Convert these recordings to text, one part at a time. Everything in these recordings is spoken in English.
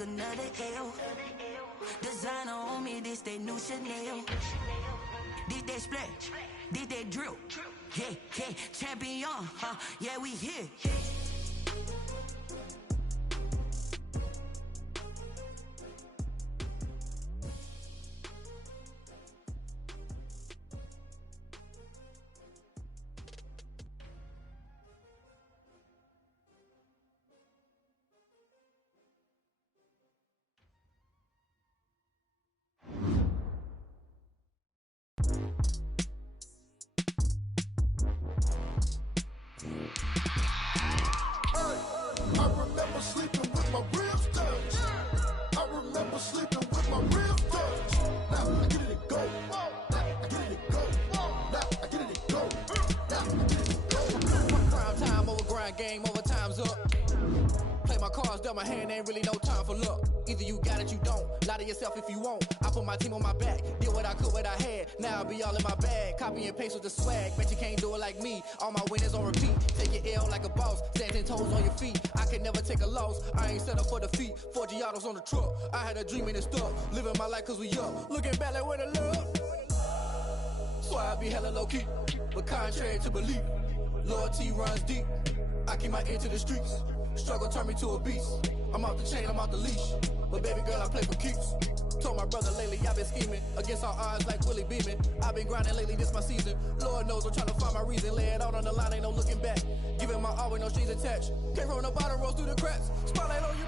take another L. Designer on me, this they new Chanel. This they splash, this they drill. Yeah, yeah, champion, huh? Yeah, we here. Game over, time's up. Play my cards, dealt my hand, ain't really no time for luck. Either you got it, you don't. Lie to yourself if you won't. I put my team on my back, did what I could, what I had. Now I'll be all in my bag. Copy and paste with the swag. Bet you can't do it like me. All my winners on repeat. Take your L like a boss. Stand 10 toes on your feet. I can never take a loss. I ain't set up for defeat. 4 Giottos on the truck. I had a dream and it stuck. Living my life cause we up. Looking back like where the love. So I be hella low key. But contrary to belief, loyalty runs deep. I keep my ear to the streets. Struggle turned me to a beast. I'm off the chain, I'm off the leash. But baby girl, I play for keeps. Told my brother lately, I've been scheming. Against all odds like Willie Beeman. I've been grinding lately, this my season. Lord knows I'm trying to find my reason. Lay it out on the line, ain't no looking back. Giving my all with no strings attached. Came from the bottom, rose through the cracks. Spotlight on you,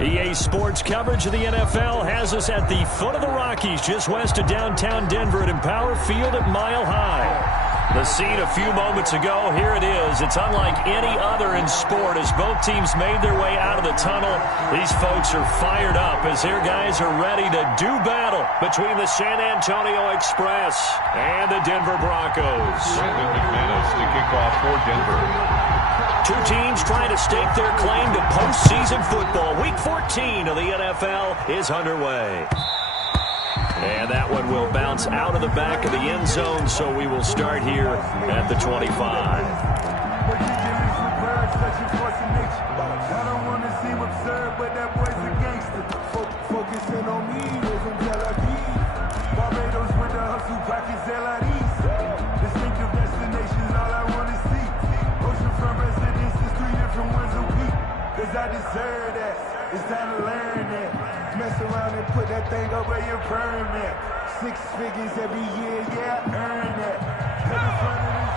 EA Sports coverage of the NFL has us at the foot of the Rockies, just west of downtown Denver at Empower Field at Mile High. The scene a few moments ago, here it is. It's unlike any other in sport as both teams made their way out of the tunnel. These folks are fired up as their guys are ready to do battle between the San Antonio Express and the Denver Broncos. Brandon McManus to kick off for Denver. Two teams trying to stake their claim to postseason football. Week 14 of the NFL is underway. And that one will bounce out of the back of the end zone, so we will start here at the 25. Focusing on me, Barbados with the hustle, pockets distinctive destinations, all I want to see. Oceanfront residences, 3 different ones a week. Cause I deserve that, it's time to learn that. Mess around and put that thing over your permit. 6 figures every year, yeah, I earn that. Head in front of this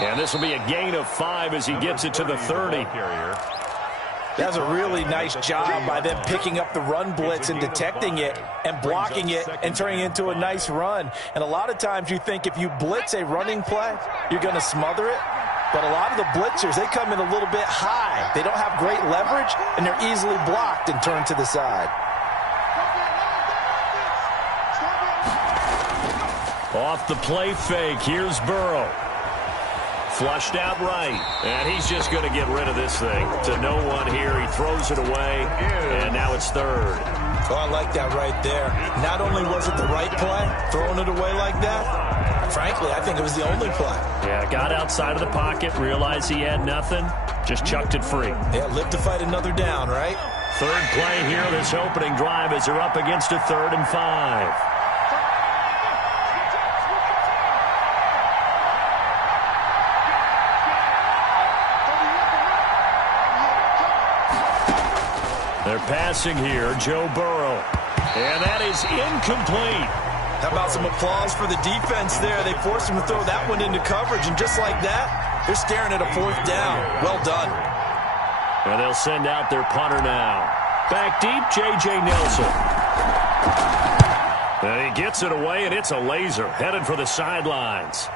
line. And this will be a gain of 5 as he gets it to the 30. That's a really nice job by them picking up the run blitz and detecting it and blocking it and turning it into a nice run. And a lot of times you think if you blitz a running play, you're going to smother it. But a lot of the blitzers, they come in a little bit high. They don't have great leverage, and they're easily blocked and turned to the side. Off the play fake, here's Burrow. Flushed out right, and he's just going to get rid of this thing. To no one here, he throws it away, and now it's third. Oh, I like that right there. Not only was it the right play, throwing it away like that, frankly, I think it was the only play. Yeah, got outside of the pocket, realized he had nothing, just chucked it free. Yeah, live to fight another down, right? Third play here, this opening drive as they're up against a 3rd and 5. They're passing here, Joe Burrow. And that is incomplete. How about some applause for the defense there? They forced him to throw that one into coverage, and just like that, they're staring at a 4th down. Well done. And they'll send out their punter now. Back deep, J.J. Nelson. And he gets it away, and it's a laser, headed for the sidelines.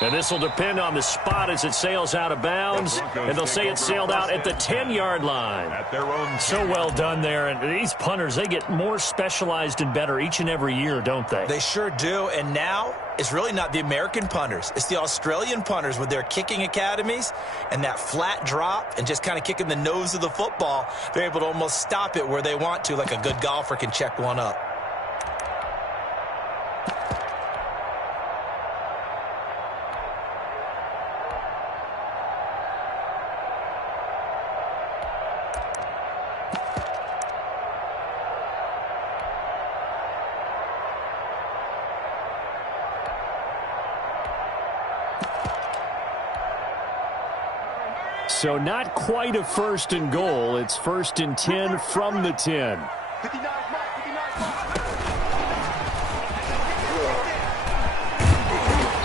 And this will depend on the spot as it sails out of bounds. And they'll say it sailed out at the 10-yard line. At their own so well done there. And these punters, they get more specialized and better each and every year, don't they? They sure do. And now it's really not the American punters. It's the Australian punters with their kicking academies and that flat drop and just kind of kicking the nose of the football. They're able to almost stop it where they want to, like a good golfer can check one up. So not quite a 1st and goal. It's 1st and 10 from the 10.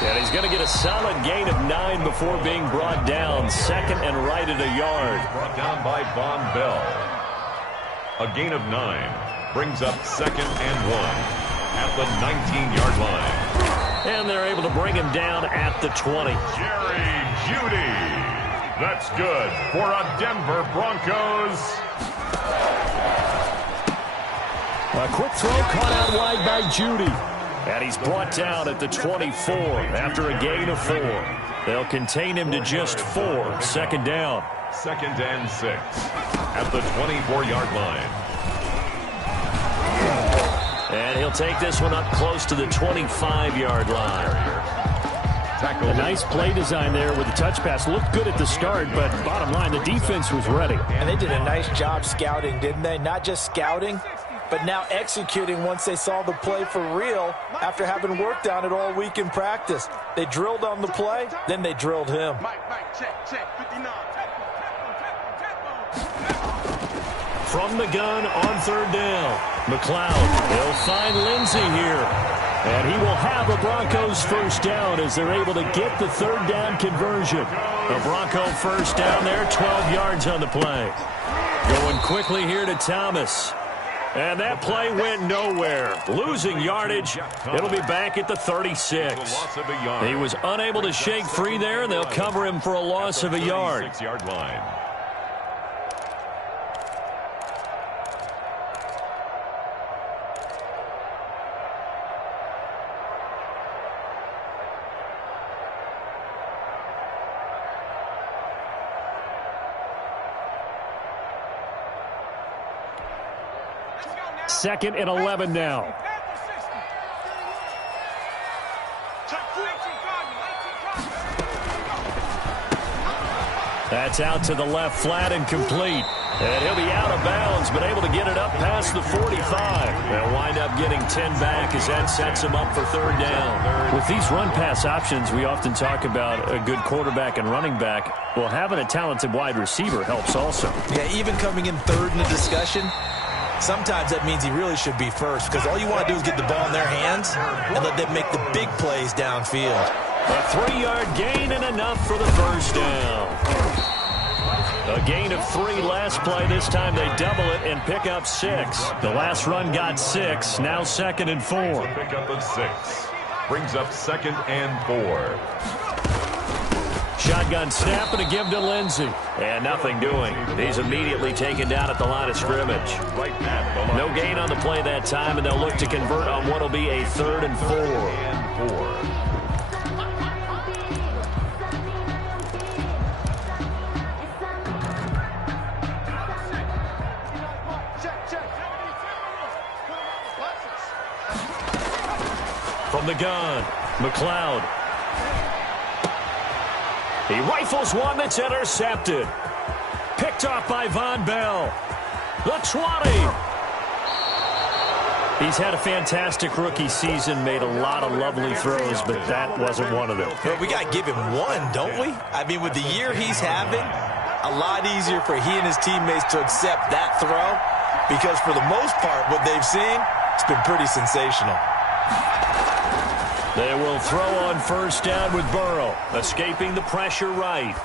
And he's going to get a solid gain of 9 before being brought down. 2nd and right at a yard. Brought down by Von Bell. A gain of 9 brings up 2nd and 1 at the 19-yard line. And they're able to bring him down at the 20. Jerry Jeudy. That's good for a Denver Broncos. A quick throw caught out wide by Jeudy. And he's brought down at the 24 after a gain of 4. They'll contain him to just 4. 2nd down. 2nd and 6 at the 24-yard line. And he'll take this one up close to the 25-yard line. A nice play design there with the touch pass. Looked good at the start, but bottom line, the defense was ready. And they did a nice job scouting, didn't they? Not just scouting, but now executing once they saw the play for real after having worked on it all week in practice. They drilled on the play, then they drilled him. From the gun on 3rd down, McLeod. They'll find Lindsey here. And he will have a Broncos 1st down as they're able to get the 3rd down conversion. A Bronco 1st down there, 12 yards on the play. Going quickly here to Thomas. And that play went nowhere. Losing yardage. It'll be back at the 36. He was unable to shake free there, and they'll cover him for a loss of a yard. 6-yard line. Second and 11 now. That's out to the left, flat and complete. And he'll be out of bounds, but able to get it up past the 45. They'll wind up getting 10 back as that sets him up for 3rd down. With these run-pass options, we often talk about a good quarterback and running back. Well, having a talented wide receiver helps also. Yeah, even coming in 3rd in the discussion, sometimes that means he really should be 1st because all you want to do is get the ball in their hands and let them make the big plays downfield. A 3-yard gain and enough for the 1st down. A gain of 3 last play. This time they double it and pick up 6. The last run got 6. Now 2nd and 4. Pick up of 6. Brings up 2nd and 4. Shotgun snap and a give to Lindsey. And nothing doing. He's immediately taken down at the line of scrimmage. No gain on the play that time, and they'll look to convert on what will be a 3rd and 4. From the gun, McLeod. He rifles one that's intercepted. Picked off by Von Bell. The 20. He's had a fantastic rookie season, made a lot of lovely throws, but that wasn't one of them. But we got to give him one, don't we? I mean, with the year he's having, a lot easier for he and his teammates to accept that throw because for the most part, what they've seen, it's been pretty sensational. They will throw on 1st down with Burrow, escaping the pressure right.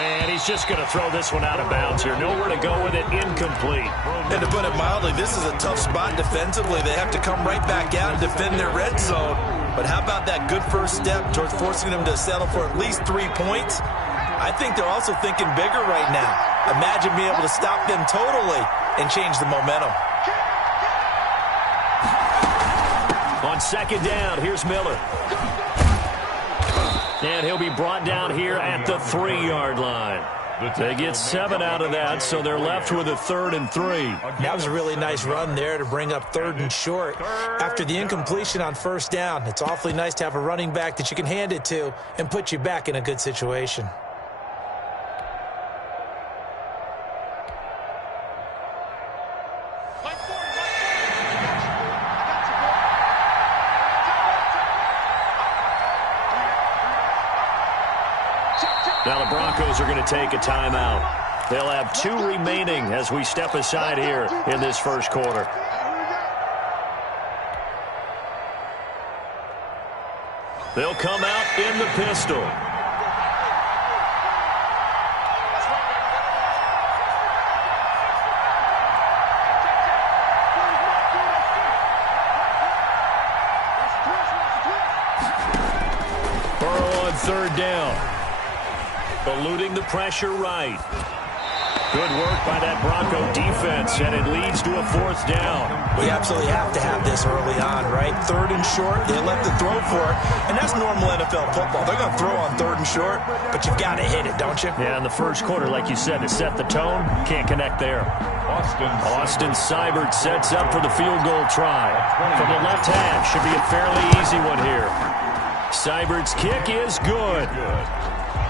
And he's just going to throw this one out of bounds here. Nowhere to go with it. Incomplete. And to put it mildly, this is a tough spot defensively. They have to come right back out and defend their red zone. But how about that good first step towards forcing them to settle for at least 3 points? I think they're also thinking bigger right now. Imagine being able to stop them totally and change the momentum. On second down, here's Miller. And he'll be brought down here at the 3-yard line. They get 7 out of that, so they're left with a 3rd and 3. That was a really nice run there to bring up 3rd and short. After the incompletion on first down, it's awfully nice to have a running back that you can hand it to and put you back in a good situation. Now the Broncos are going to take a timeout. They'll have 2 remaining as we step aside here in this first quarter. They'll come out in the pistol. Burrow on 3rd down. Eluding the pressure right. Good work by that Bronco defense, and it leads to a 4th down. We absolutely have to have this early on, right? 3rd and short, they elect to throw for it, and that's normal NFL football. They're going to throw on 3rd and short, but you've got to hit it, don't you? Yeah, in the first quarter, like you said, to set the tone, can't connect there. Austin Seibert sets up for the field goal try. From the left half, should be a fairly easy one here. Seibert's kick is good.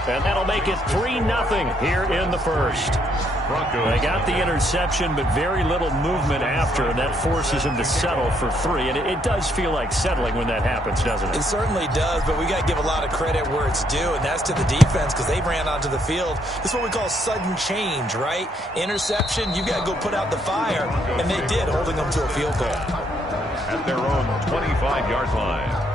And that'll make it 3-0 here in the first. They got the interception, but very little movement after, and that forces him to settle for 3. And it does feel like settling when that happens, doesn't it? It certainly does, but we got to give a lot of credit where it's due, and that's to the defense because they ran onto the field. It's what we call sudden change, right? Interception, you got to go put out the fire, and they did, holding them to a field goal. At their own 25-yard line.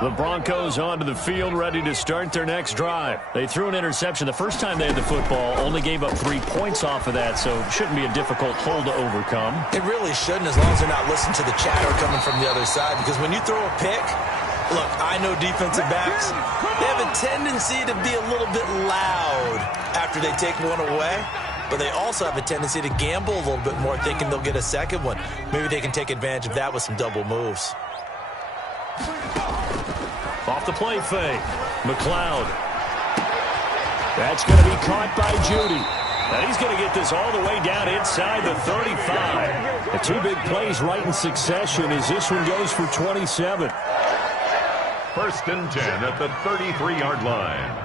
The Broncos onto the field, ready to start their next drive. They threw an interception the first time they had the football, only gave up 3 points off of that, so it shouldn't be a difficult hole to overcome. It really shouldn't, as long as they're not listening to the chatter coming from the other side, because when you throw a pick, look, I know defensive backs, they have a tendency to be a little bit loud after they take one away, but they also have a tendency to gamble a little bit more, thinking they'll get a second one. Maybe they can take advantage of that with some double moves. Off the play fake. McLeod. That's going to be caught by Judy. And he's going to get this all the way down inside the 35. The 2 big plays right in succession as this one goes for 27. 1st and 10 at the 33-yard line.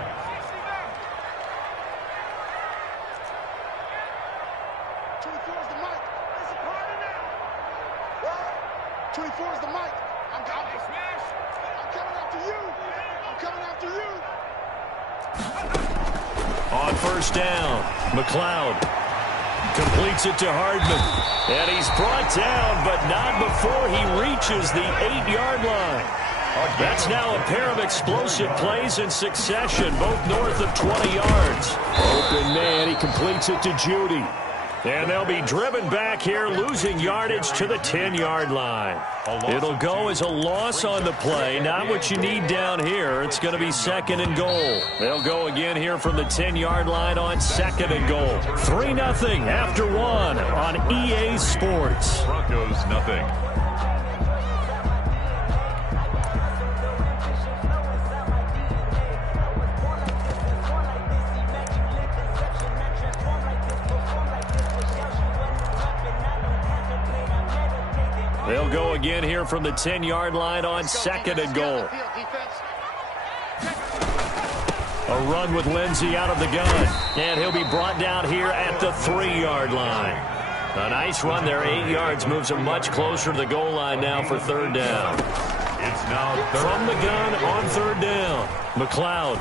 On 1st down, McLeod completes it to Hardman. And he's brought down, but not before he reaches the 8-yard line. That's now a pair of explosive plays in succession, both north of 20 yards. Open man, he completes it to Judy. And they'll be driven back here, losing yardage to the 10-yard line. It'll go as a loss on the play, not what you need down here. It's going to be 2nd and goal. They'll go again here from the 10-yard line on 2nd and goal. 3-0 after 1 on EA Sports. Broncos nothing. They'll go again here from the 10-yard line on 2nd and goal. A run with Lindsey out of the gun. And he'll be brought down here at the 3-yard line. A nice run there, 8 yards, moves him much closer to the goal line now for 3rd down. It's now From the gun on 3rd down, McLeod.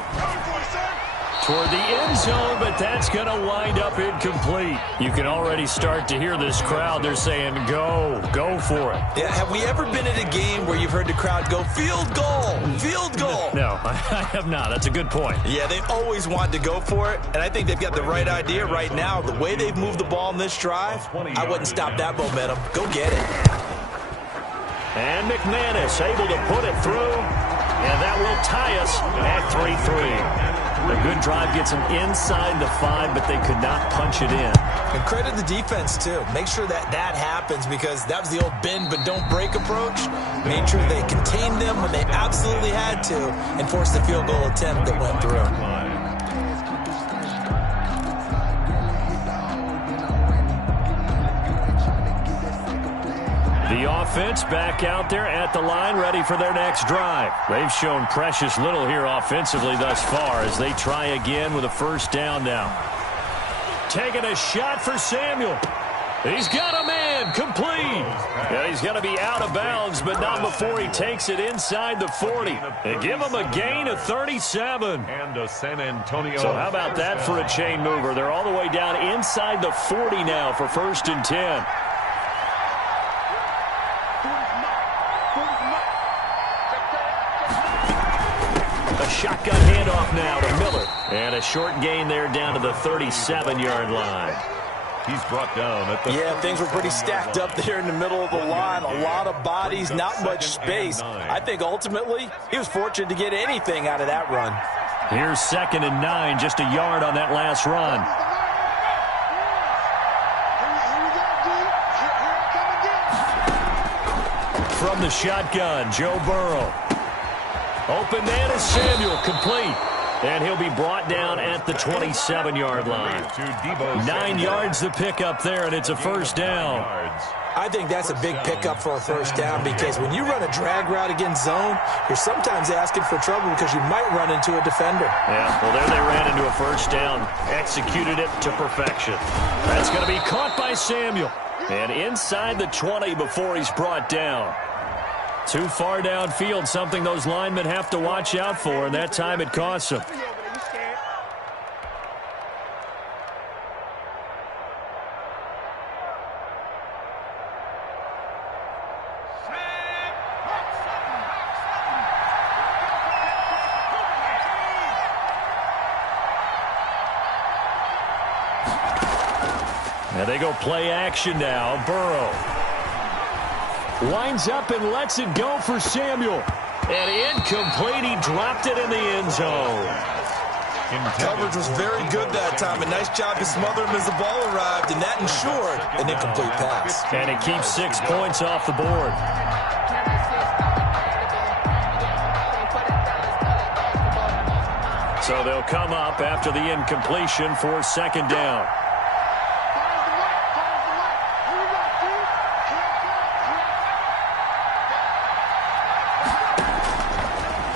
toward the end zone, but that's going to wind up incomplete. You can already start to hear this crowd. They're saying, go for it. Yeah, have we ever been at a game where you've heard the crowd go, field goal, field goal? No, I have not. That's a good point. Yeah, they always want to go for it, and I think they've got the right idea right now. The way they've moved the ball in this drive, I wouldn't stop that momentum. Go get it. And McManus able to put it through, and that will tie us at 3-3. A good drive gets them inside the 5, but they could not punch it in. And credit the defense, too. Make sure that happens, because that was the old bend but don't break approach. Made sure they contained them when they absolutely had to and forced the field goal attempt that went through. The offense back out there at the line, ready for their next drive. They've shown precious little here offensively thus far as they try again with a first down now. Taking a shot for Samuel. He's got a man, complete. Yeah, he's going to be out of bounds, but not before he takes it inside the 40. And give him a gain of 37. And a San Antonio. So how about that for a chain mover? They're all the way down inside the 40 now for 1st and 10. A shotgun handoff now to Miller. And a short gain there down to the 37-yard line. He's brought down at the things were pretty stacked up there in the middle of the line. A lot of bodies, not much space. I think ultimately he was fortunate to get anything out of that run. Here's 2nd and 9, just a yard on that last run. From the shotgun, Joe Burrow. Open man is Samuel, complete. And he'll be brought down at the 27-yard line. 9 yards the pickup there, and it's a first down. I think that's a big pickup for a first down, because when you run a drag route against zone, you're sometimes asking for trouble because you might run into a defender. Yeah, well, there they ran into a first down. Executed it to perfection. That's going to be caught by Samuel. And inside the 20 before he's brought down. Too far downfield, something those linemen have to watch out for, and that time it costs them. And they go play action now. Burrow winds up and lets it go for Samuel. And incomplete. He dropped it in the end zone. Coverage was very good that time. A nice job to smother him as the ball arrived, and that ensured an incomplete pass. And it keeps 6 points off the board. So they'll come up after the incompletion for 2nd down.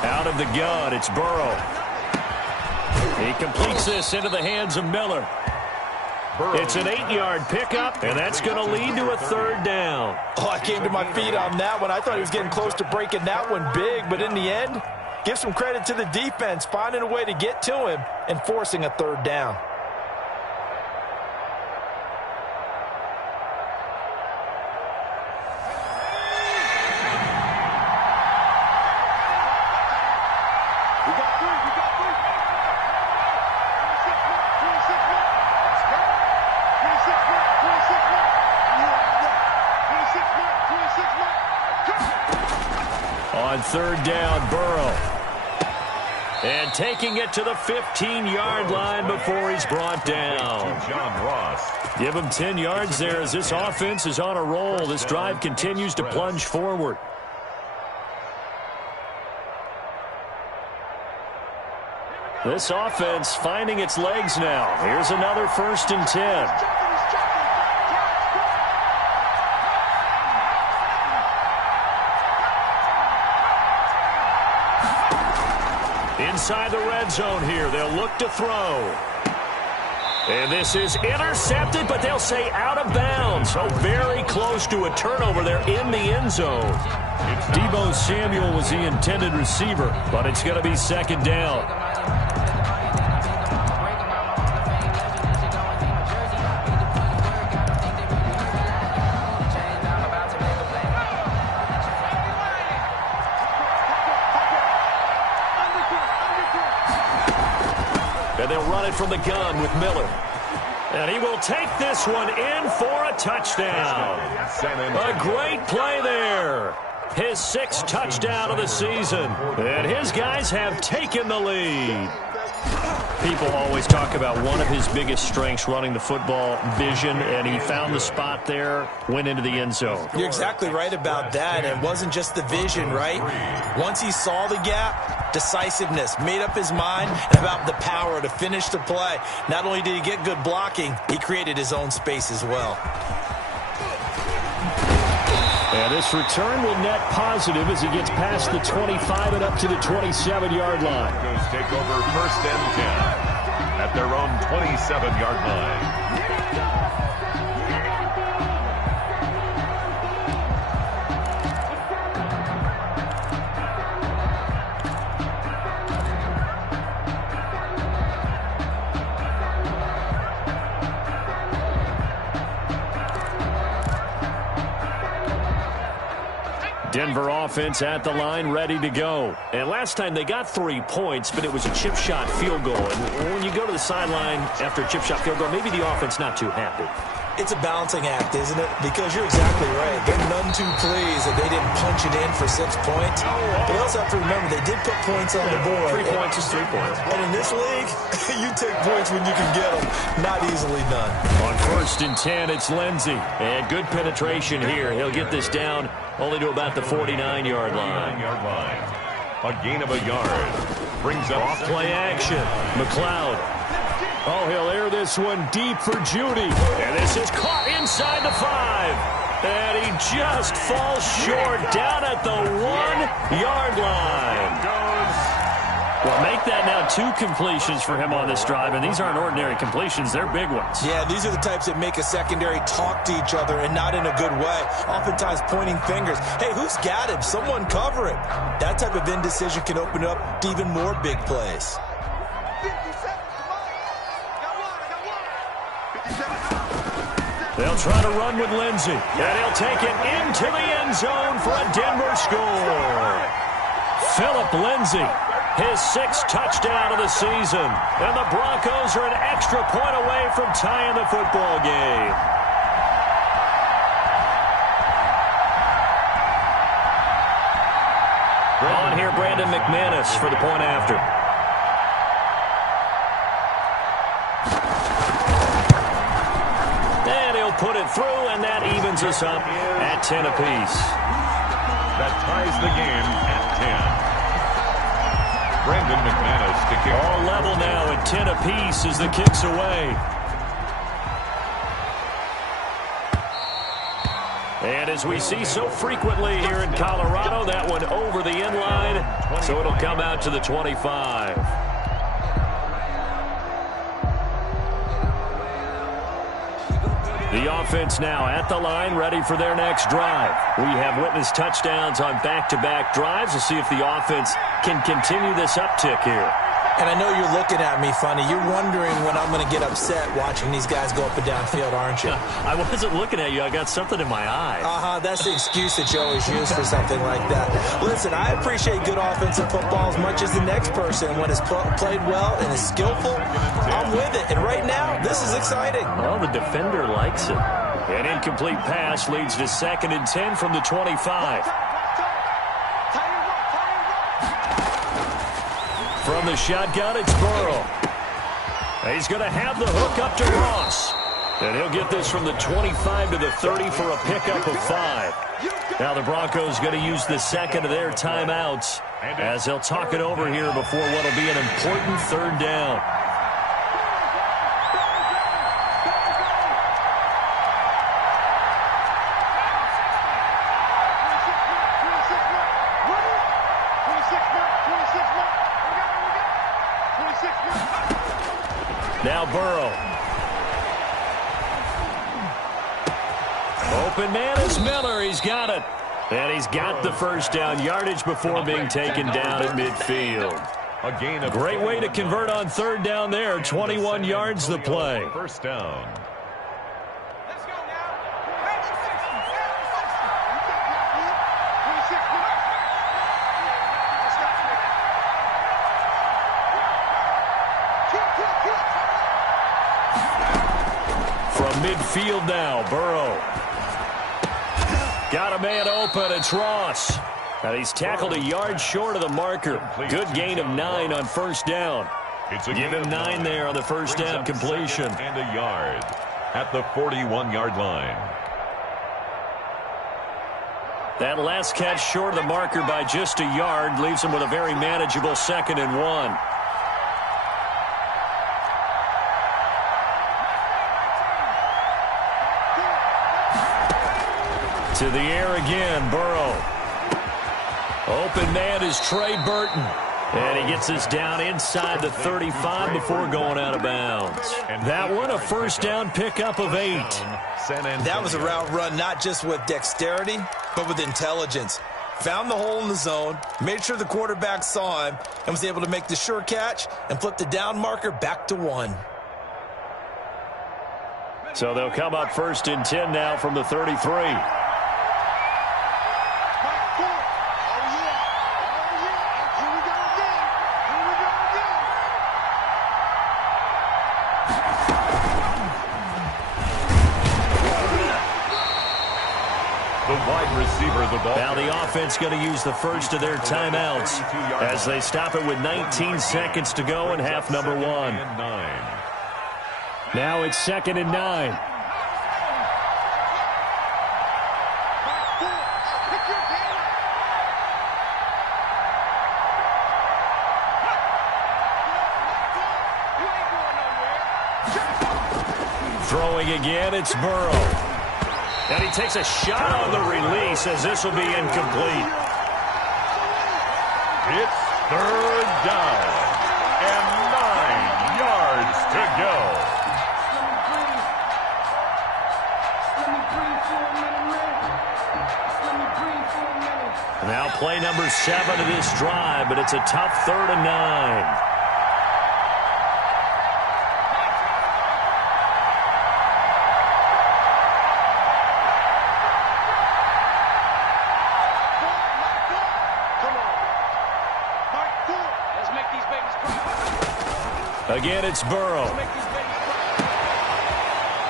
Out of the gun, it's Burrow. He completes this into the hands of Miller. It's an 8-yard pickup, and that's going to lead to a 3rd down. Oh, I came to my feet on that one. I thought he was getting close to breaking that one big, but in the end, give some credit to the defense, finding a way to get to him and forcing a 3rd down. On 3rd down, Burrow. And taking it to the 15-yard line before he's brought down. John Ross. Give him 10 yards there as this offense is on a roll. This drive continues to plunge forward. This offense finding its legs now. Here's another 1st and 10. Inside the red zone here, they'll look to throw. And this is intercepted, but they'll say out of bounds. So very close to a turnover there in the end zone. Deebo Samuel was the intended receiver, but it's going to be 2nd down. And they'll run it from the gun with Miller. And he will take this one in for a touchdown. A great play there. His 6th touchdown of the season. And his guys have taken the lead. People always talk about one of his biggest strengths running the football, vision, and he found the spot there, went into the end zone. You're exactly right about that. It wasn't just the vision, right? Once he saw the gap, decisiveness, made up his mind, and about the power to finish the play. Not only did he get good blocking, he created his own space as well. And this return will net positive as he gets past the 25 and up to the 27-yard line. Broncos take over 1st and 10 at their own 27-yard line. Denver offense at the line, ready to go. And last time they got 3 points, but it was a chip shot field goal. And when you go to the sideline after a chip shot field goal, maybe the offense not too happy. It's a balancing act, isn't it? Because you're exactly right. They're none too pleased that they didn't punch it in for 6 points. But you also have to remember, they did put points on the board. 3 points is 3 points. And in this league, you take points when you can get them. Not easily done. On 1st and 10, it's Lindsey. And good penetration here. He'll get this down only to about the 49-yard line. A gain of a yard. Brings up off play action. McLeod. Oh, he'll air this one deep for Judy. And this is caught inside the 5. And he just falls short down at the 1-yard line. Well, make that now 2 completions for him on this drive, and these aren't ordinary completions. They're big ones. Yeah, these are the types that make a secondary talk to each other and not in a good way. Oftentimes pointing fingers. Hey, who's got him? Someone cover him. That type of indecision can open up to even more big plays. They'll try to run with Lindsey, and he'll take it into the end zone for a Denver score. Philip Lindsey, his 6th touchdown of the season, and the Broncos are an extra point away from tying the football game. On here, Brandon McManus for the point after. Put it through, and that evens us up at 10 apiece. That ties the game at 10. Brandon McManus to kick. All level now at 10 apiece as the kick's away. And as we see so frequently here in Colorado, that one over the end line, so it'll come out to the 25. The offense now at the line, ready for their next drive. We have witnessed touchdowns on back-to-back drives. We'll see if the offense can continue this uptick here. And I know you're looking at me funny. You're wondering when I'm going to get upset watching these guys go up and down field, aren't you? I wasn't looking at you. I got something in my eye. That's the excuse that you always use for something like that. Listen, I appreciate good offensive football as much as the next person. When it's played well and is skillful, I'm with it. And right now, this is exciting. Well, the defender likes it. An incomplete pass leads to 2nd and 10 from the 25. From the shotgun, it's Burrow. He's going to have the hook up to Ross. And he'll get this from the 25 to the 30 for a pickup of 5. Now the Broncos going to use the 2nd of their timeouts as they'll talk it over here before what will be an important 3rd down. Now Burrow. Open man is Miller. He's got it. And he's got the 1st down yardage before being taken down at midfield. A great way to convert on 3rd down there. 21 yards the play. 1st down. midfield now. Burrow. Got a man open. It's Ross. And he's tackled a yard short of the marker. Good gain of 9 on first down. Give him 9 there on the first down completion. And a yard at the 41-yard line. That last catch short of the marker by just a yard leaves him with a very manageable 2nd and 1. To the air again, Burrow. Open man is Trey Burton. And he gets us down inside the 35 before going out of bounds. That one, a first down pickup of 8. That was a route run not just with dexterity, but with intelligence. Found the hole in the zone, made sure the quarterback saw him, and was able to make the sure catch and flip the down marker back to 1. So they'll come up 1st and 10 now from the 33. Now the offense going to use the first of their timeouts as they stop it with 19 seconds to go in half number 1. Now it's 2nd and 9. Throwing again, it's Burrow. And he takes a shot on the release as this will be incomplete. It's 3rd down and 9 yards to go. Now play number 7 of this drive, but it's a tough 3rd and 9. Again, it's Burrow.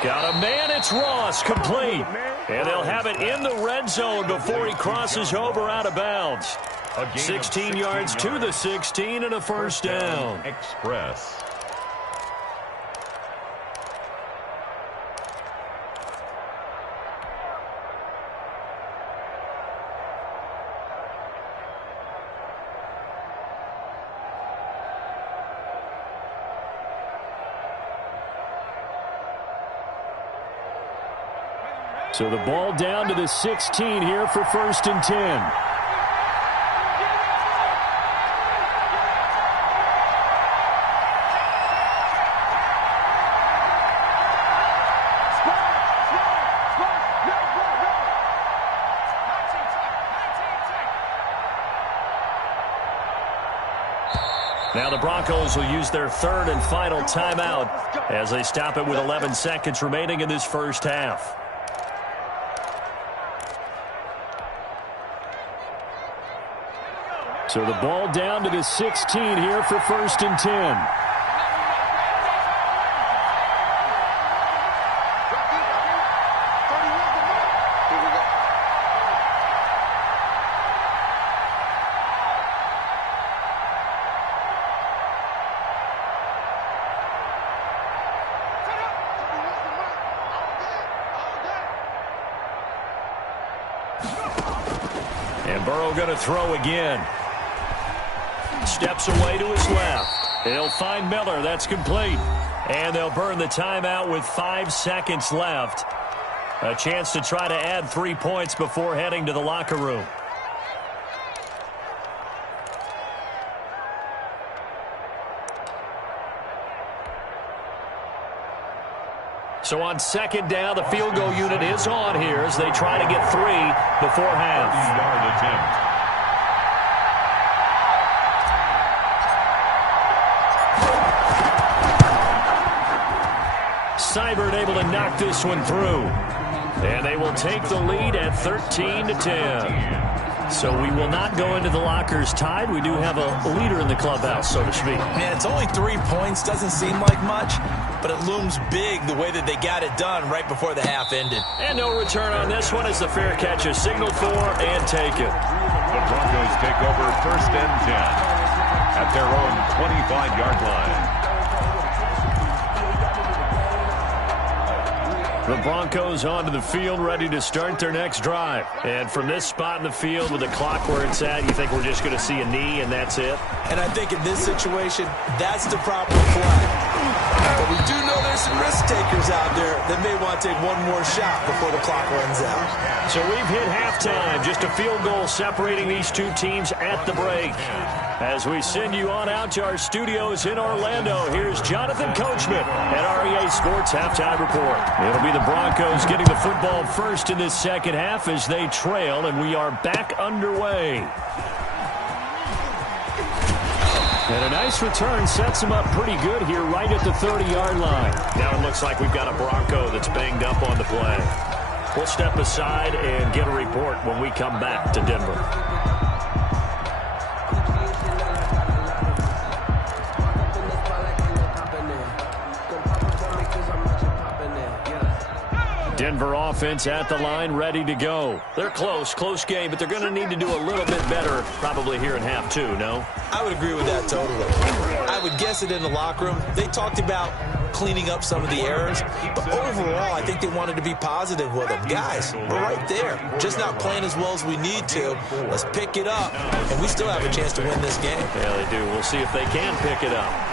Got a man, it's Ross, complete. And they'll have it in the red zone before he crosses over out of bounds. 16 yards to the 16 and a first down. Express. So the ball down to the 16 here for 1st and 10. Now the Broncos will use their 3rd and final timeout as they stop it with 11 seconds remaining in this first half. So the ball down to the 16 here for 1st and 10. And Burrow going to throw again. Steps away to his left. He'll find Miller. That's complete. And they'll burn the timeout with 5 seconds left. A chance to try to add 3 points before heading to the locker room. So on 2nd down, the field goal unit is on here as they try to get 3 before half. 30-yard attempt. Seibert able to knock this one through. And they will take the lead at 13-10. So we will not go into the lockers tied. We do have a leader in the clubhouse, so to speak. Man, it's only 3 points. Doesn't seem like much, but it looms big the way that they got it done right before the half ended. And no return on this one as the fair catch is signaled for and taken. The Broncos take over 1st and 10 at their own 25-yard line. The Broncos onto the field, ready to start their next drive. And from this spot in the field with the clock where it's at, you think we're just going to see a knee and that's it? And I think in this situation, that's the proper play. But we do know there's some risk takers out there that may want to take one more shot before the clock runs out. So we've hit halftime. Just a field goal separating these two teams at the break. As we send you on out to our studios in Orlando, here's Jonathan Coachman at REA Sports Halftime Report. It'll be the Broncos getting the football first in this second half as they trail, and we are back underway. And a nice return sets them up pretty good here right at the 30-yard line. Now it looks like we've got a Bronco that's banged up on the play. We'll step aside and get a report when we come back to Denver. Denver offense at the line, ready to go. They're close game, but they're going to need to do a little bit better probably here in half two, no? I would agree with that totally. I would guess it in the locker room. They talked about cleaning up some of the errors, but overall, I think they wanted to be positive with them. Guys, we're right there. Just not playing as well as we need to. Let's pick it up, and we still have a chance to win this game. Yeah, they do. We'll see if they can pick it up.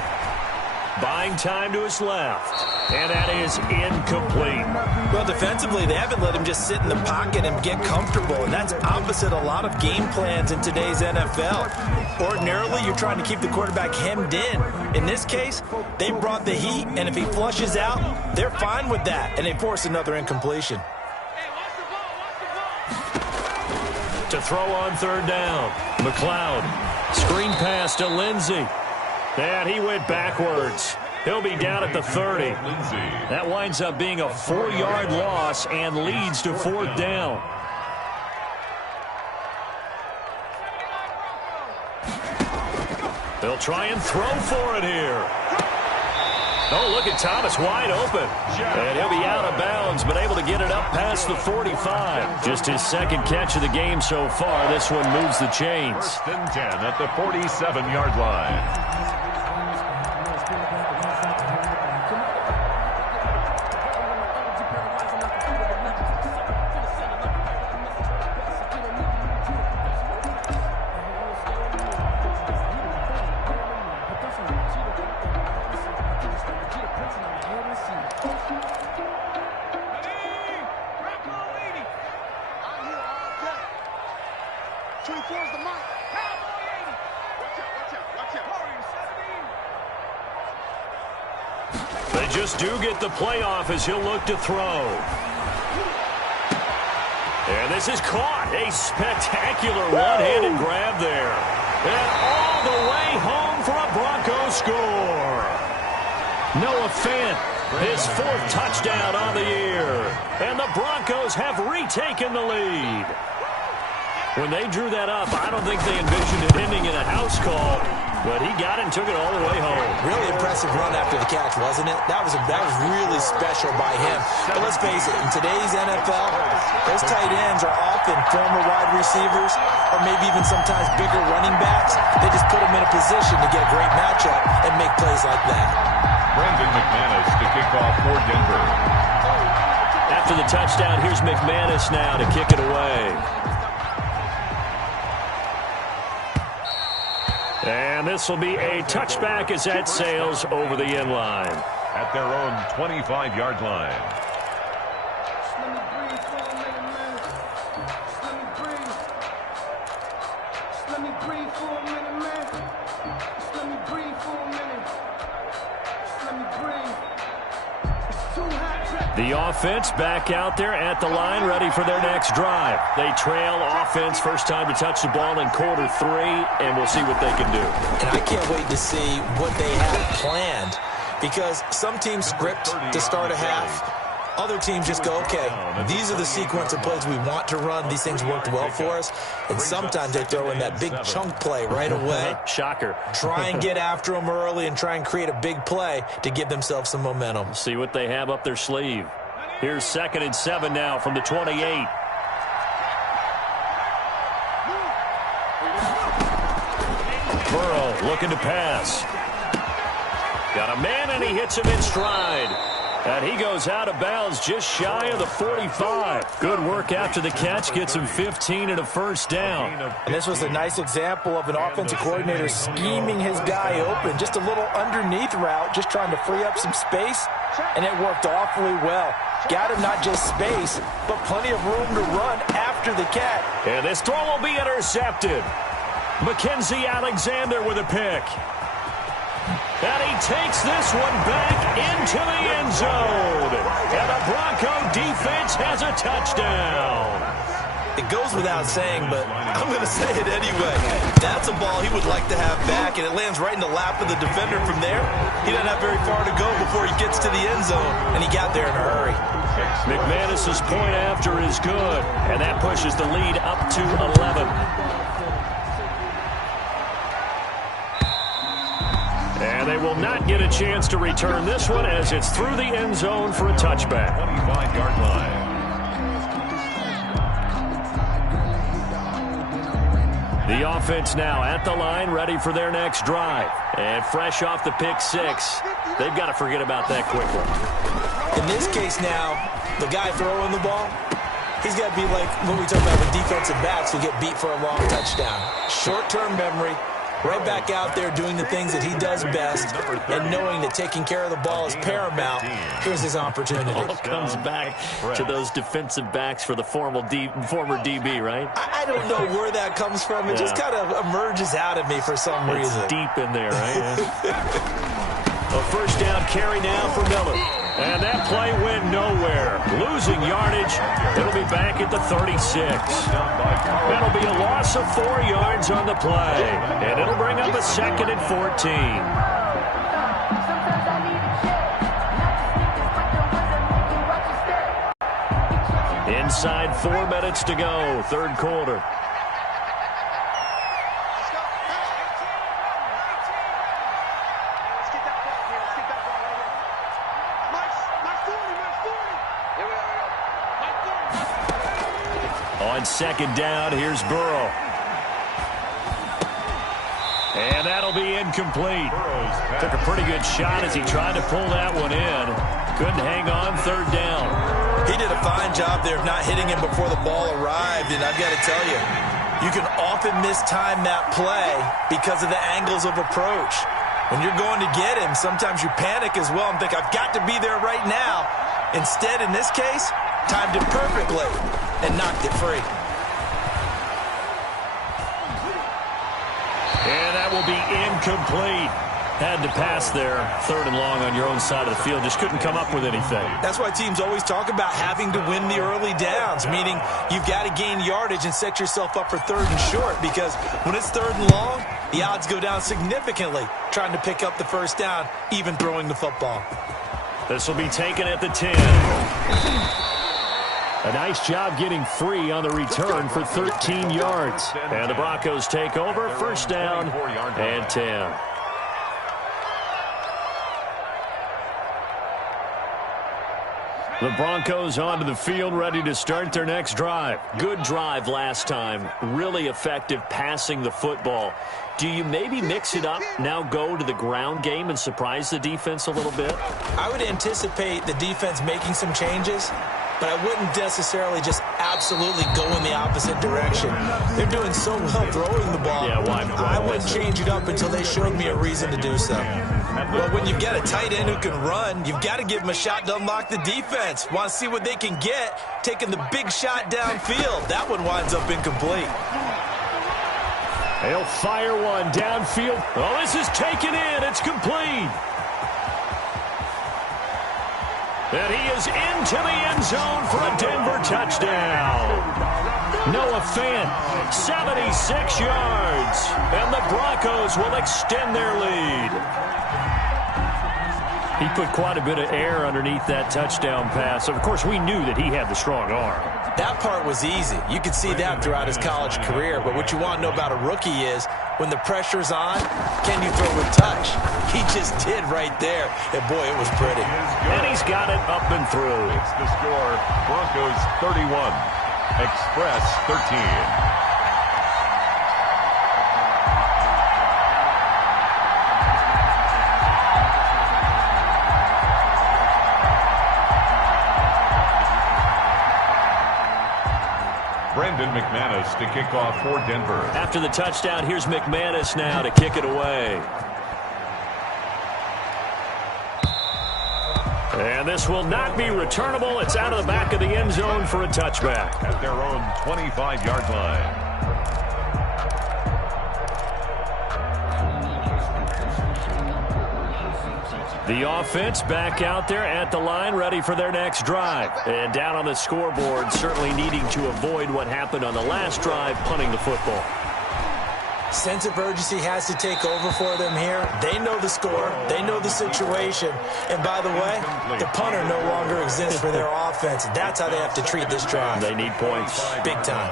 Buying time to his left, and that is incomplete. Well, defensively, they haven't let him just sit in the pocket and get comfortable, and that's opposite a lot of game plans in today's NFL. Ordinarily, you're trying to keep the quarterback hemmed in. In this case, they brought the heat, and if he flushes out, they're fine with that, and they force another incompletion. To throw on third down, McLeod. Screen pass to Lindsey. And he went backwards. He'll be down at the 30. That winds up being a 4-yard loss and leads to 4th down. They'll try and throw for it here. Oh, look at Thomas wide open. And he'll be out of bounds, but able to get it up past the 45. Just his second catch of the game so far. This one moves the chains. 1st and 10 at the 47-yard line. They just do get the playoff as he'll look to throw. And this is caught. A spectacular one-handed grab there. And all the way home for a Broncos score. Noah Fant, his 4th touchdown on the year. And the Broncos have retaken the lead. When they drew that up, I don't think they envisioned it ending in a house call. But he got it and took it all the way home. Really impressive run after the catch, wasn't it? That was really special by him. But let's face it, in today's NFL, those tight ends are often former wide receivers or maybe even sometimes bigger running backs. They just put them in a position to get a great matchup and make plays like that. Brandon McManus to kick off for Denver. After the touchdown, here's McManus now to kick it away. And this will be a touchback as that sails over the end line. At their own 25-yard line. The offense back out there at the line, ready for their next drive. They trail offense, first time to touch the ball in quarter 3, and we'll see what they can do. And I can't wait to see what they have planned, because some teams script to start a half. other teams just go, okay, these are the sequence of plays we want to run. These things worked well for us. And sometimes they throw in that big chunk play right away. Shocker. Try and get after them early and try and create a big play to give themselves some momentum. See what they have up their sleeve. Here's 2nd and 7 now from the 28. Burrow looking to pass. Got a man, and he hits him in stride. And he goes out of bounds just shy of the 45. Good work after the catch. Gets him 15 and a first down. And this was a nice example of an offensive coordinator scheming his guy open. Just a little underneath route, just trying to free up some space. And it worked awfully well. Got him not just space, but plenty of room to run after the catch. And this throw will be intercepted. Mackenzie Alexander with a pick. And he takes this one back into the end zone. And the Bronco defense has a touchdown. It goes without saying, but I'm going to say it anyway. That's a ball he would like to have back, and it lands right in the lap of the defender from there. He doesn't have very far to go before he gets to the end zone, and he got there in a hurry. McManus's point after is good, and that pushes the lead up to 11. And they will not get a chance to return this one as it's through the end zone for a touchback. 25-yard line. The offense now at the line, ready for their next drive. And fresh off the pick six, they've got to forget about that quickly. In this case now, the guy throwing the ball, he's got to be like when we talk about the defensive backs who get beat for a long touchdown. Short-term memory. Right back out there doing the things that he does best and knowing that taking care of the ball is paramount. Here's his opportunity. All comes back to those defensive backs for the former DB, right? I don't know where that comes from. It just kind of emerges out of me for some reason. It's deep in there, right? A first down carry now for Miller. And that play went nowhere. Losing yardage. It'll be back at the 36. That'll be a loss of 4 yards on the play. And it'll bring up a 2nd and 14. Inside 4 minutes to go, third quarter. On 2nd down, here's Burrow. And that'll be incomplete. Took a pretty good shot as he tried to pull that one in. Couldn't hang on, 3rd down. He did a fine job there of not hitting him before the ball arrived, and I've got to tell you, you can often mistime that play because of the angles of approach. When you're going to get him, sometimes you panic as well and think, I've got to be there right now. Instead, in this case, timed it perfectly and knocked it free. And that will be incomplete. Had to pass there, 3rd and long on your own side of the field. Just couldn't come up with anything. That's why teams always talk about having to win the early downs, meaning you've got to gain yardage and set yourself up for 3rd and short, because when it's 3rd and long, the odds go down significantly trying to pick up the first down, even throwing the football. This will be taken at the 10. A nice job getting free on the return for 13 yards. And the Broncos take over, first down and 10. The Broncos onto the field, ready to start their next drive. Good drive last time. Really effective passing the football. Do you maybe mix it up, now go to the ground game and surprise the defense a little bit? I would anticipate the defense making some changes, but I wouldn't necessarily just absolutely go in the opposite direction. They're doing so well throwing the ball. Yeah, why I wouldn't change it up until they showed me a reason to do so. But when you've got a tight end who can run, you've got to give him a shot to unlock the defense. Want to see what they can get, taking the big shot downfield. That one winds up incomplete. They'll fire one downfield. Oh, this is taken in. It's complete. And he is into the end zone for a Denver touchdown. Noah Fant, 76 yards. And the Broncos will extend their lead. He put quite a bit of air underneath that touchdown pass. Of course, we knew that he had the strong arm. That part was easy. You could see that throughout his college career. But what you want to know about a rookie is when the pressure's on, can you throw with touch? He just did right there. And, boy, it was pretty. And he's got it up and through. It's the score, Broncos 31, Express 13. Brendan McManus to kick off for Denver. After the touchdown, here's McManus now to kick it away. And this will not be returnable. It's out of the back of the end zone for a touchback. At their own 25-yard line. The offense back out there at the line, ready for their next drive. And down on the scoreboard, certainly needing to avoid what happened on the last drive, punting the football. Sense of urgency has to take over for them here. They know the score. They know the situation. And by the way, the punter no longer exists for their offense. That's how they have to treat this drive. They need points. Big time.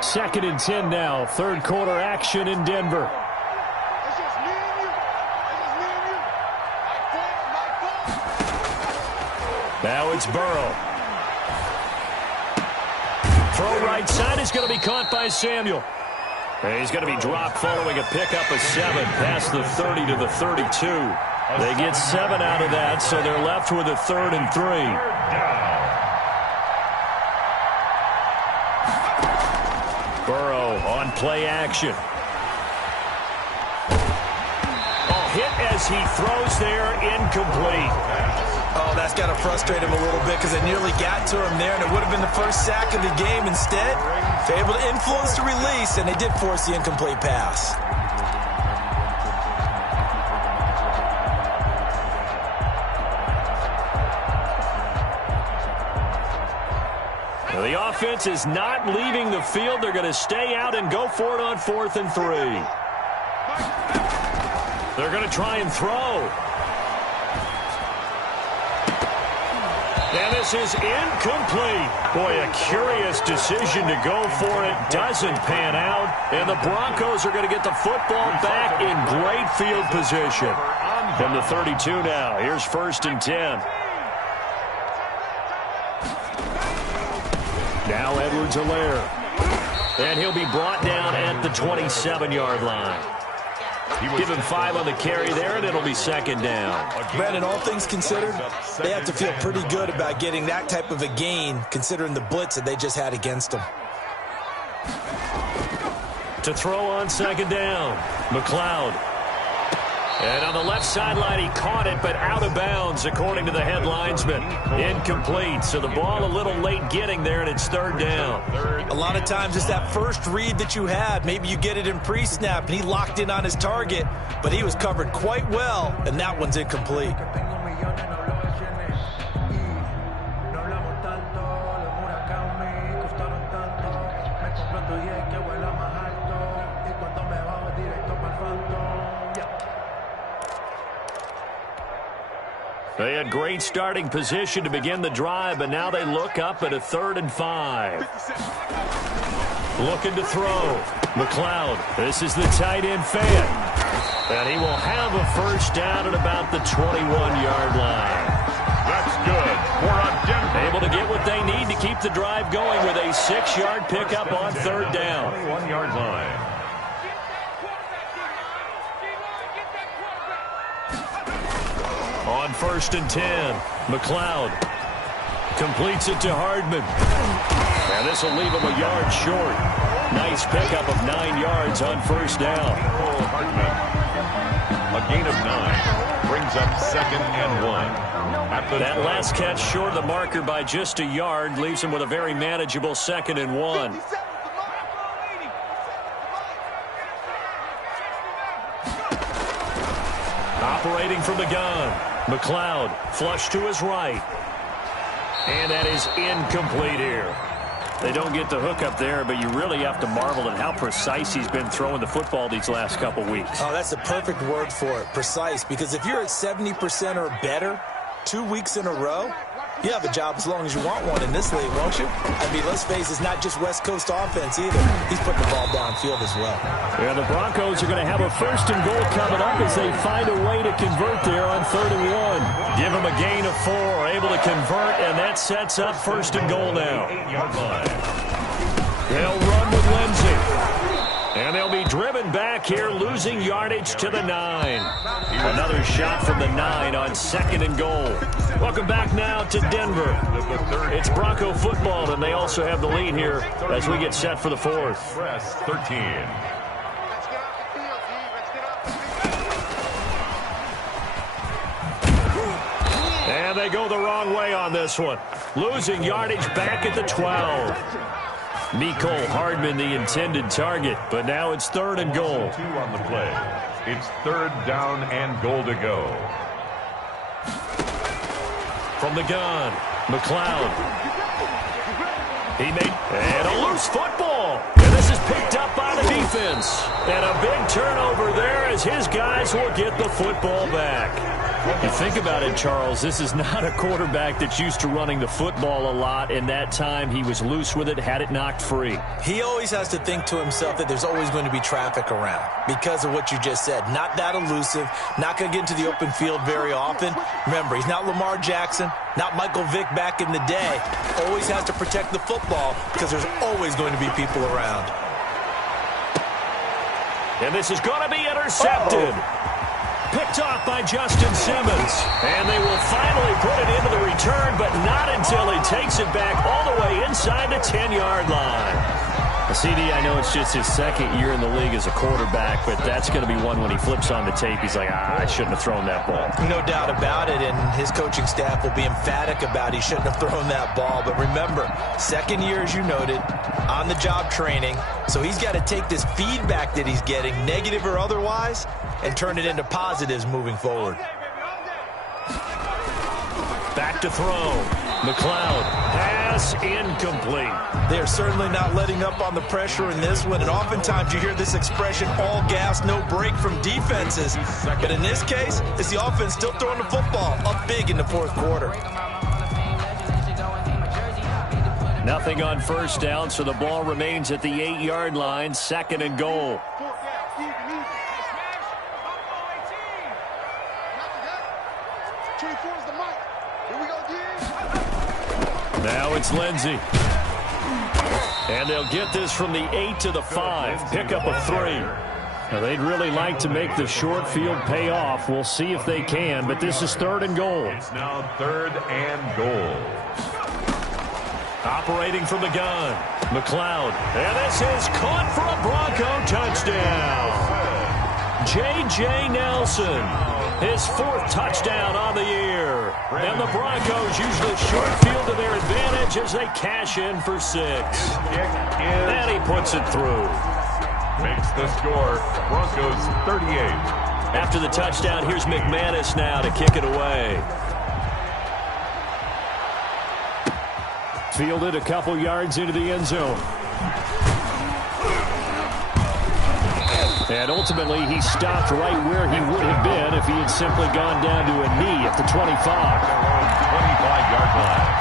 2nd and 10 now. Third quarter action in Denver. Now it's Burrow. Throw right side is going to be caught by Samuel. And he's going to be dropped following a pickup of 7 past the 30 to the 32. They get 7 out of that, so they're left with a 3rd and 3. Burrow on play action. Hit as he throws there, incomplete. Oh, that's got to frustrate him a little bit because it nearly got to him there, and it would have been the first sack of the game. Instead, they're able to influence the release, and they did force the incomplete pass. Well, the offense is not leaving the field. They're going to stay out and go for it on 4th and 3. They're going to try and throw. And this is incomplete. Boy, a curious decision to go for it. Doesn't pan out. And the Broncos are going to get the football back in great field position. From the 32 now. Here's 1st and 10. Now Edwards-Helaire. And he'll be brought down at the 27-yard line. Give him 5 on the carry there, and it'll be 2nd down. Brandon, all things considered, they have to feel pretty good about getting that type of a gain, considering the blitz that they just had against them. To throw on 2nd down, McLeod. And on the left sideline, he caught it, but out of bounds, according to the head linesman. Incomplete, so the ball a little late getting there, and it's 3rd down. A lot of times it's that first read that you had. Maybe you get it in pre-snap, and he locked in on his target, but he was covered quite well, and that one's incomplete. They had great starting position to begin the drive, but now they look up at a 3rd and 5. Looking to throw. McLeod. This is the tight end fan. And he will have a 1st down at about the 21-yard line. That's good for a Denver. Able to get what they need to keep the drive going with a 6-yard pickup on 3rd down. 21-yard line. On 1st and 10, McLeod completes it to Hardman. And this will leave him a yard short. Nice pickup of 9 yards on 1st down. Hardman, a gain of 9, brings up 2nd and 1. That last catch short of the marker by just a yard leaves him with a very manageable 2nd and 1. Operating from the gun. McLeod flush to his right. And that is incomplete here. They don't get the hook up there, but you really have to marvel at how precise he's been throwing the football these last couple weeks. Oh, that's the perfect word for it, precise. Because if you're at 70% or better 2 weeks in a row, you have a job as long as you want one in this league, won't you? I mean, let's face it, it's not just West Coast offense either. He's putting the ball downfield as well. Yeah, the Broncos are going to have a 1st and goal coming up as they find a way to convert there on 3rd and 1. Give them a gain of 4, able to convert, and that sets up 1st and goal now. 8-yard line. They'll run with Lindsey. And they'll be driven back here, losing yardage to the 9. Another shot from the 9 on 2nd and goal. Welcome back now to Denver. It's Bronco football, and they also have the lead here as we get set for the 4th. Press 13. And they go the wrong way on this one. Losing yardage back at the 12. Mecole Hardman, the intended target, but now it's 3rd and goal. 2 on the play. It's 3rd down and goal to go. From the gun, McLeod. He made, and a loose football. And this is picked up by the defense. And a big turnover there as his guys will get the football back. You think about it, Charles, this is not a quarterback that's used to running the football a lot. In that time, he was loose with it, had it knocked free. He always has to think to himself that there's always going to be traffic around because of what you just said. Not that elusive, not going to get into the open field very often. Remember, he's not Lamar Jackson, not Michael Vick back in the day. Always has to protect the football because there's always going to be people around. And this is going to be intercepted. Picked off by Justin Simmons. And they will finally put it into the return, but not until he takes it back all the way inside the 10-yard line. CD, I know it's just his 2nd year in the league as a quarterback, but that's going to be one when he flips on the tape. He's like, I shouldn't have thrown that ball. No doubt about it, and his coaching staff will be emphatic about he shouldn't have thrown that ball. But remember, 2nd year, as you noted, on-the-job training. So he's got to take this feedback that he's getting, negative or otherwise, and turn it into positives moving forward. Back to throw. McLeod. Pass incomplete. They're certainly not letting up on the pressure in this one, and oftentimes you hear this expression, all gas, no break from defenses. But in this case, it's the offense still throwing the football up big in the 4th quarter. Nothing on 1st down, so the ball remains at the 8-yard line, 2nd and goal. Now it's Lindsey. And they'll get this from the 8 to the 5. Pick up a 3. Now, they'd really like to make the short field pay off. We'll see if they can, but this is 3rd and goal. It's now 3rd and goal. Operating from the gun, McLeod. And this is caught for a Bronco touchdown. J.J. Nelson, his 4th touchdown on the year. And the Broncos use the short field to their advantage as they cash in for 6. And he puts it through. Makes the score Broncos 38. After the touchdown, here's McManus now to kick it away. Fielded a couple yards into the end zone. And ultimately, he stopped right where he would have been if he had simply gone down to a knee at the 25. 25-yard line.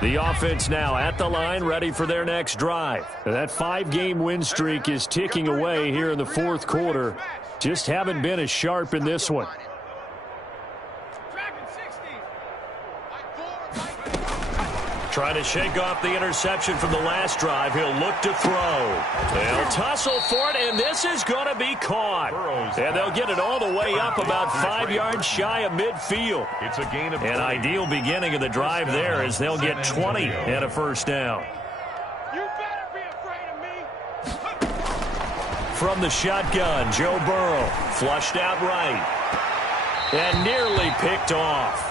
The offense now at the line, ready for their next drive. That 5-game win streak is ticking away here in the 4th quarter. Just haven't been as sharp in this one. Trying to shake off the interception from the last drive. He'll look to throw. They'll tussle for it, and this is going to be caught. And they'll get it all the way up about 5 yards shy of midfield. It's a gain of 3. An ideal beginning of the drive there as they'll get 20 and a 1st down. You better be afraid of me. From the shotgun, Joe Burrow flushed out right and nearly picked off.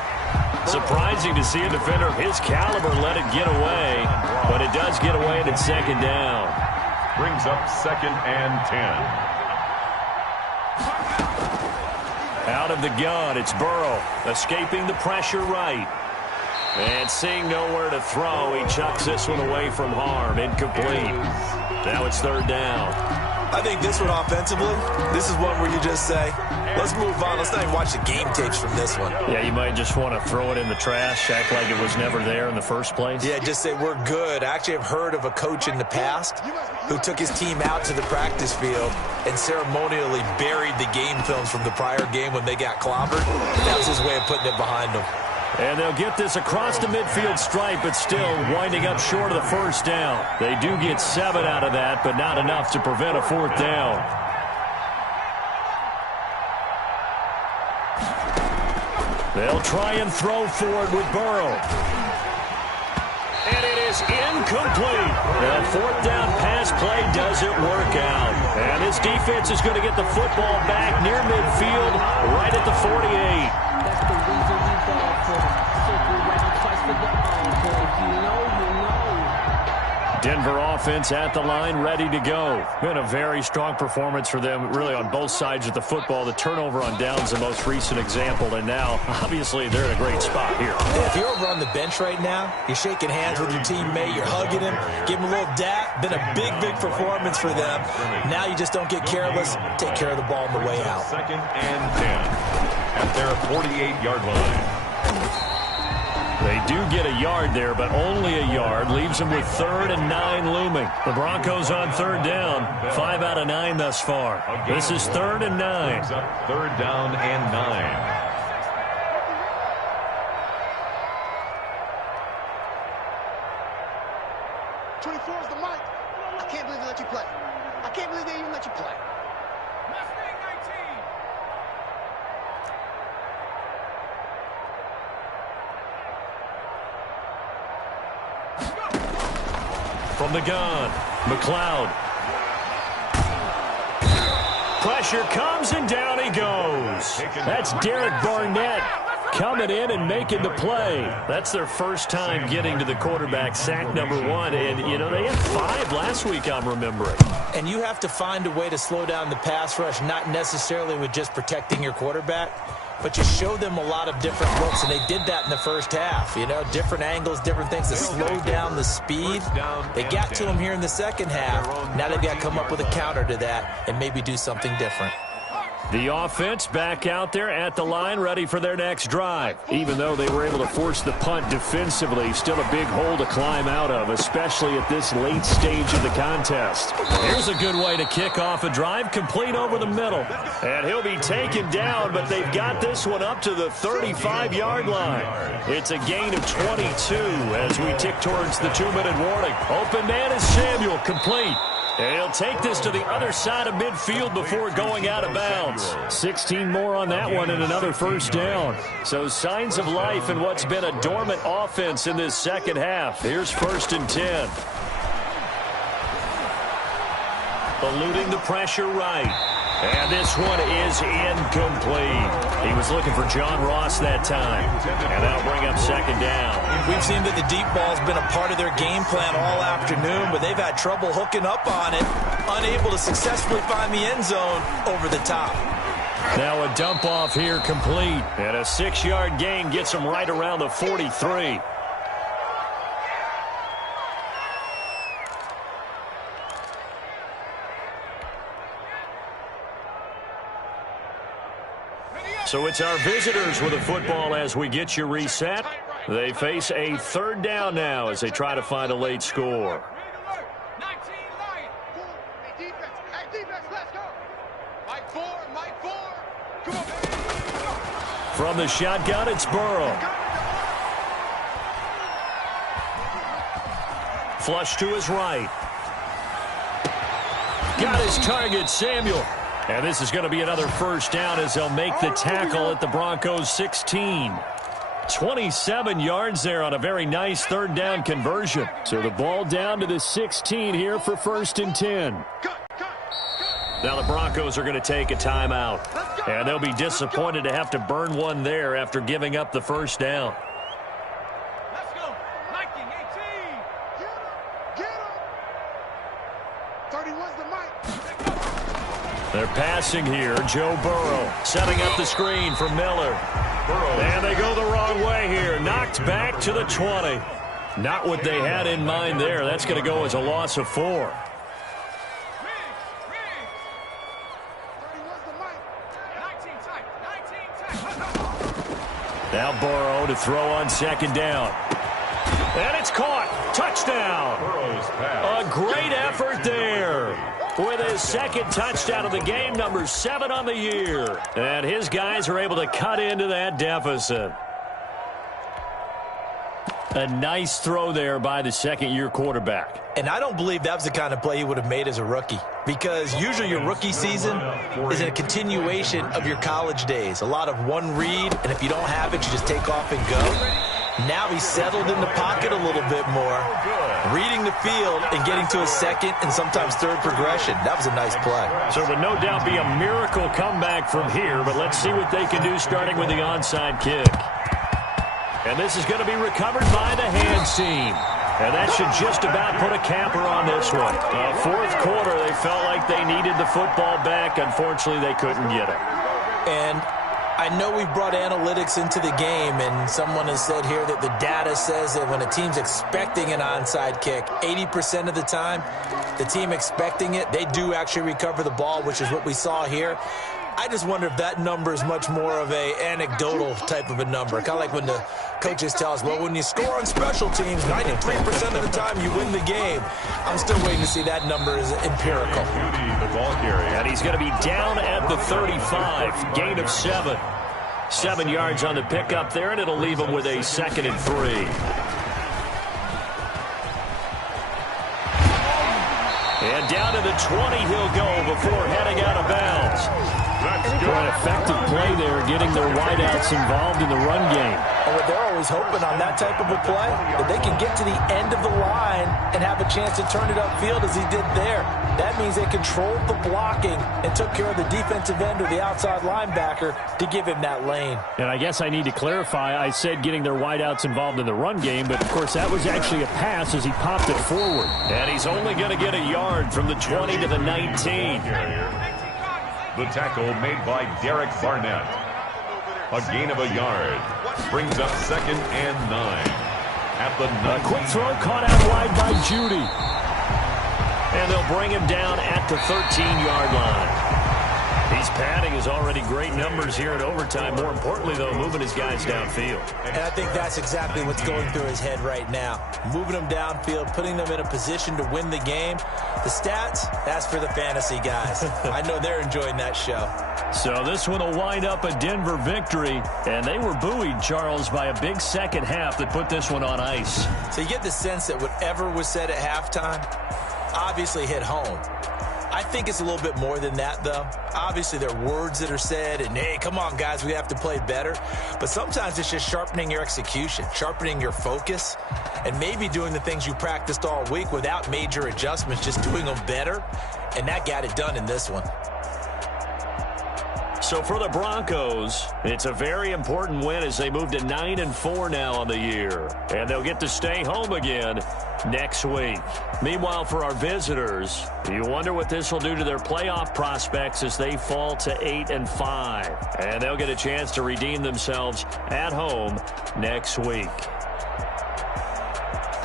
Surprising to see a defender of his caliber let it get away, but it does get away and it's second down. Brings up 2nd and 10. Out of the gun, it's Burrow, escaping the pressure right. And seeing nowhere to throw, he chucks this one away from harm. Incomplete. Now it's 3rd down. I think this one offensively, this is one where you just say, let's move on. Let's not even watch the game tapes from this one. Yeah, you might just want to throw it in the trash, act like it was never there in the first place. Yeah, just say we're good. I actually have heard of a coach in the past who took his team out to the practice field and ceremonially buried the game films from the prior game when they got clobbered. That was his way of putting it behind them. And they'll get this across the midfield stripe, but still winding up short of the first down. They do get 7 out of that, but not enough to prevent a 4th down. They'll try and throw forward with Burrow. And it is incomplete. The 4th down pass play doesn't work out. And this defense is going to get the football back near midfield, right at the 48. That's the reason we ball for circle round twice for the encore. You know. Denver offense at the line, ready to go. Been a very strong performance for them, really, on both sides of the football. The turnover on downs, the most recent example, and now, obviously, they're in a great spot here. If you're over on the bench right now, you're shaking hands with your teammate, you're hugging him, give him a little dap. Been a big, big performance for them. Now you just don't get careless. Take care of the ball on the way out. 2nd and 10 at their 48-yard line. They do get a yard there, but only a yard. Leaves them with 3rd and 9 looming. The Broncos on 3rd down. 5 out of 9 thus far. This is 3rd and 9. 3rd down and 9. 24 is the mic. I can't believe they let you play. I can't believe they even let you play. Mustang 19. From the gun, McLeod. Pressure comes and down he goes. That's Derek Barnett coming in and making the play. That's their first time getting to the quarterback, sack number 1. And, you know, they had 5 last week, I'm remembering. And you have to find a way to slow down the pass rush, not necessarily with just protecting your quarterback, but you show them a lot of different looks, and they did that in the first half. You know, different angles, different things to slow down the speed. They got to him here in the second half. Now they've got to come up with a counter to that and maybe do something different. The offense back out there at the line, ready for their next drive. Even though they were able to force the punt defensively, still a big hole to climb out of, especially at this late stage of the contest. Here's a good way to kick off a drive, complete over the middle. And he'll be taken down, but they've got this one up to the 35-yard line. It's a gain of 22 as we tick towards the 2-minute warning. Open man is Samuel, complete. And he'll take this to the other side of midfield before going out of bounds. 16 more on that one and another first down. So signs of life in what's been a dormant offense in this second half. Here's 1st and 10. Eluding the pressure right. And this one is incomplete. He was looking for John Ross that time. And that'll bring up 2nd down. We've seen that the deep ball's been a part of their game plan all afternoon, but they've had trouble hooking up on it, unable to successfully find the end zone over the top. Now a dump off here complete. And a 6-yard gain gets them right around the 43. So it's our visitors with the football as we get you reset. They face a 3rd down now as they try to find a late score. 19 light. Hey, defense. Hey, defense, let's go. Mike 4, Mike 4. Come on, baby. From the shotgun, it's Burrow. Flush to his right. Got his target, Samuel. And this is going to be another first down as they'll make the tackle at the Broncos' 16. 27 yards there on a very nice 3rd down conversion. So the ball down to the 16 here for 1st and 10. Now the Broncos are going to take a timeout. And they'll be disappointed to have to burn one there after giving up the first down. They're passing here. Joe Burrow setting up the screen for Miller. And they go the wrong way here. Knocked back to the 20. Not what they had in mind there. That's going to go as a loss of 4. Now Burrow to throw on second down. And it's caught. Touchdown. A great effort there. With his second touchdown of the game, number 7 on the year. And his guys are able to cut into that deficit. A nice throw there by the second-year quarterback. And I don't believe that was the kind of play he would have made as a rookie, because usually your rookie season is a continuation of your college days. A lot of one read, and if you don't have it, you just take off and go. Now he's settled in the pocket a little bit more, reading the field and getting to a second and sometimes third progression. That was a nice play. So it would no doubt be a miracle comeback from here, but let's see what they can do starting with the onside kick. And this is going to be recovered by the hands team. And that should just about put a capper on this one. Fourth quarter, they felt like they needed the football back. Unfortunately, they couldn't get it. And I know we've brought analytics into the game, and someone has said here that the data says that when a team's expecting an onside kick, 80% of the time, the team expecting it, they do actually recover the ball, which is what we saw here. I just wonder if that number is much more of a anecdotal type of a number. Kind of like when the coaches tell us, well, when you score on special teams, 93% of the time you win the game. I'm still waiting to see that number is empirical. And he's going to be down at the 35. Gain of 7. 7 yards on the pickup there, and it'll leave him with a 2nd and 3. And down to the 20 he'll go before heading out of bounds. An effective play there, getting their wideouts involved in the run game. And they're always hoping on that type of a play, that they can get to the end of the line and have a chance to turn it upfield as he did there. That means they controlled the blocking and took care of the defensive end or the outside linebacker to give him that lane. And I guess I need to clarify, I said getting their wideouts involved in the run game, but of course that was actually a pass as he popped it forward. And he's only going to get a yard from the 20 to the 19. The tackle made by Derek Barnett. A gain of a yard. Brings up 2nd and 9. At the 9. A quick throw caught out wide by Judy. And they'll bring him down at the 13-yard line. He's padding his already great numbers here in overtime. More importantly, though, moving his guys downfield. And I think that's exactly what's going through his head right now. Moving them downfield, putting them in a position to win the game. The stats, that's for the fantasy guys. I know they're enjoying that show. So this one will wind up a Denver victory. And they were buoyed, Charles, by a big second half that put this one on ice. So you get the sense that whatever was said at halftime obviously hit home. I think it's a little bit more than that, though. Obviously, there are words that are said, and, hey, come on, guys, we have to play better. But sometimes it's just sharpening your execution, sharpening your focus, and maybe doing the things you practiced all week without major adjustments, just doing them better. And that got it done in this one. So for the Broncos, it's a very important win as they move to 9-4 now on the year. And they'll get to stay home again next week. Meanwhile, for our visitors, you wonder what this will do to their playoff prospects as they fall to 8-5. And they'll get a chance to redeem themselves at home next week.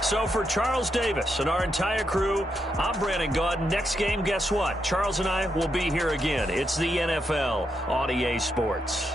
So for Charles Davis and our entire crew, I'm Brandon Gaudin. Next game, guess what? Charles and I will be here again. It's the NFL on EA Sports.